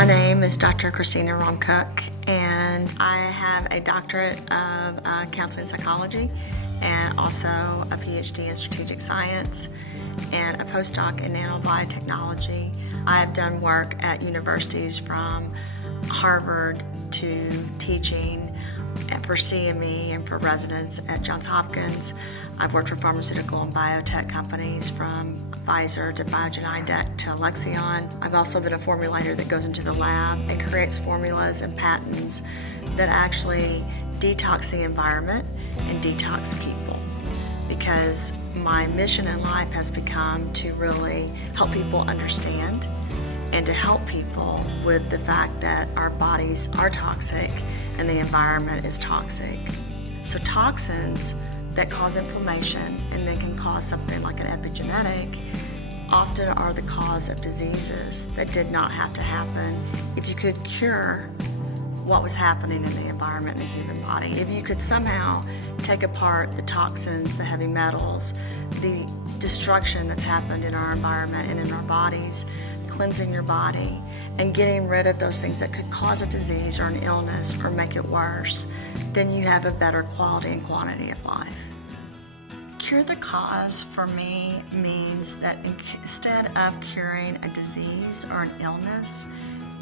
My name is Dr. Christina Rahm Cook, and I have a doctorate of counseling psychology and also a PhD in strategic science and a postdoc in nanobiotechnology. I have done work at universities from Harvard to teaching for CME and for residents at Johns Hopkins. I've worked for pharmaceutical and biotech companies from Pfizer to Biogen IDEC to Alexion. I've also been a formulator that goes into the lab and creates formulas and patents that actually detox the environment and detox people. Because my mission in life has become to really help people understand and to help people with the fact that our bodies are toxic and the environment is toxic. So toxins that cause inflammation and then can cause something like an epigenetic often are the cause of diseases that did not have to happen if you could cure what was happening in the environment in the human body. If you could somehow take apart the toxins, the heavy metals, the destruction that's happened in our environment and in our bodies, cleansing your body and getting rid of those things that could cause a disease or an illness or make it worse, then you have a better quality and quantity of life. Cure the cause for me means that instead of curing a disease or an illness,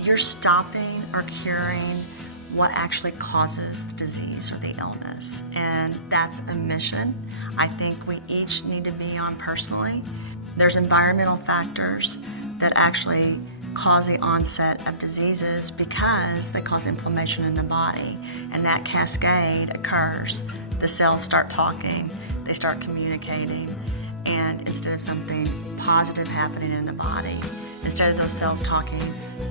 you're stopping or curing what actually causes the disease or the illness. And that's a mission I think we each need to be on personally. There's environmental factors that actually cause the onset of diseases because they cause inflammation in the body, and that cascade occurs. The cells start talking, they start communicating, and instead of something positive happening in the body, instead of those cells talking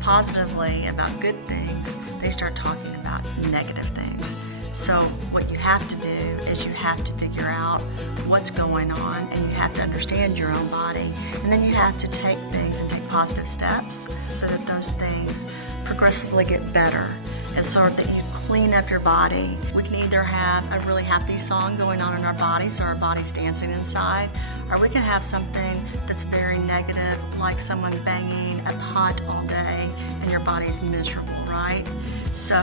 positively about good things, they start talking about negative things. So what you have to do is you have to figure out what's going on, and you have to understand your own body, and then you have to take things and take positive steps so that those things progressively get better, and so that you clean up your body. We can either have a really happy song going on in our bodies, so our body's dancing inside, or we can have something that's very negative, like someone banging a pot all day and your body's miserable, right? So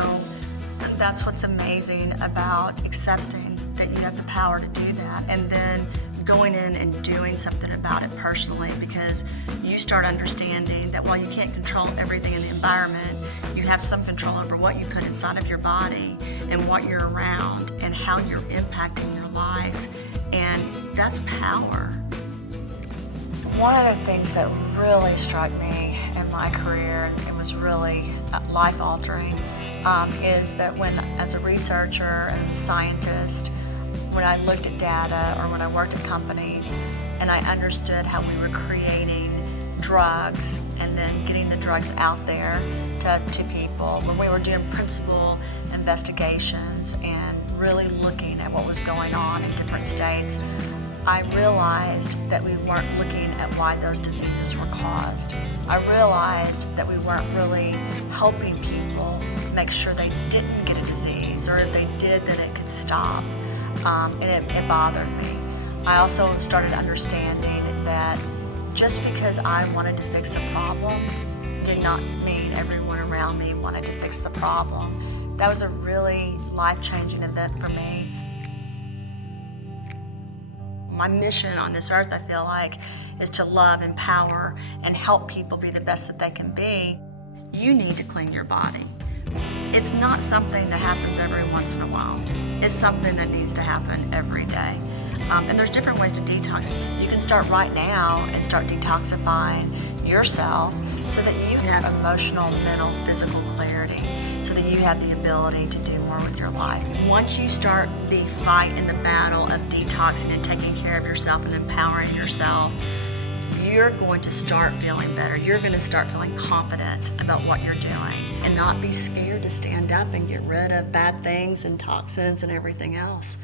that's what's amazing about accepting that you have the power to do that, and then going in and doing something about it personally, because you start understanding that while you can't control everything in the environment, you have some control over what you put inside of your body and what you're around and how you're impacting your life, and that's power. One of the things that really struck me in my career, and it was really life-altering, is that when, as a researcher and as a scientist, when I looked at data or when I worked at companies and I understood how we were creating drugs and then getting the drugs out there to people, when we were doing principal investigations and really looking at what was going on in different states, I realized that we weren't looking at why those diseases were caused. I realized that we weren't really helping people make sure they didn't get a disease, or if they did, that it could stop, and it bothered me. I also started understanding that just because I wanted to fix a problem did not mean everyone around me wanted to fix the problem. That was a really life-changing event for me. My mission on this earth, I feel like, is to love, empower, and help people be the best that they can be. You need to clean your body. It's not something that happens every once in a while. It's something that needs to happen every day. And there's different ways to detox. You can start right now and start detoxifying yourself so that you have emotional, mental, physical clarity, so that you have the ability to do more with your life. Once you start the fight and the battle of detoxing and taking care of yourself and empowering yourself, you're going to start feeling better. You're going to start feeling confident about what you're doing and not be scared to stand up and get rid of bad things and toxins and everything else.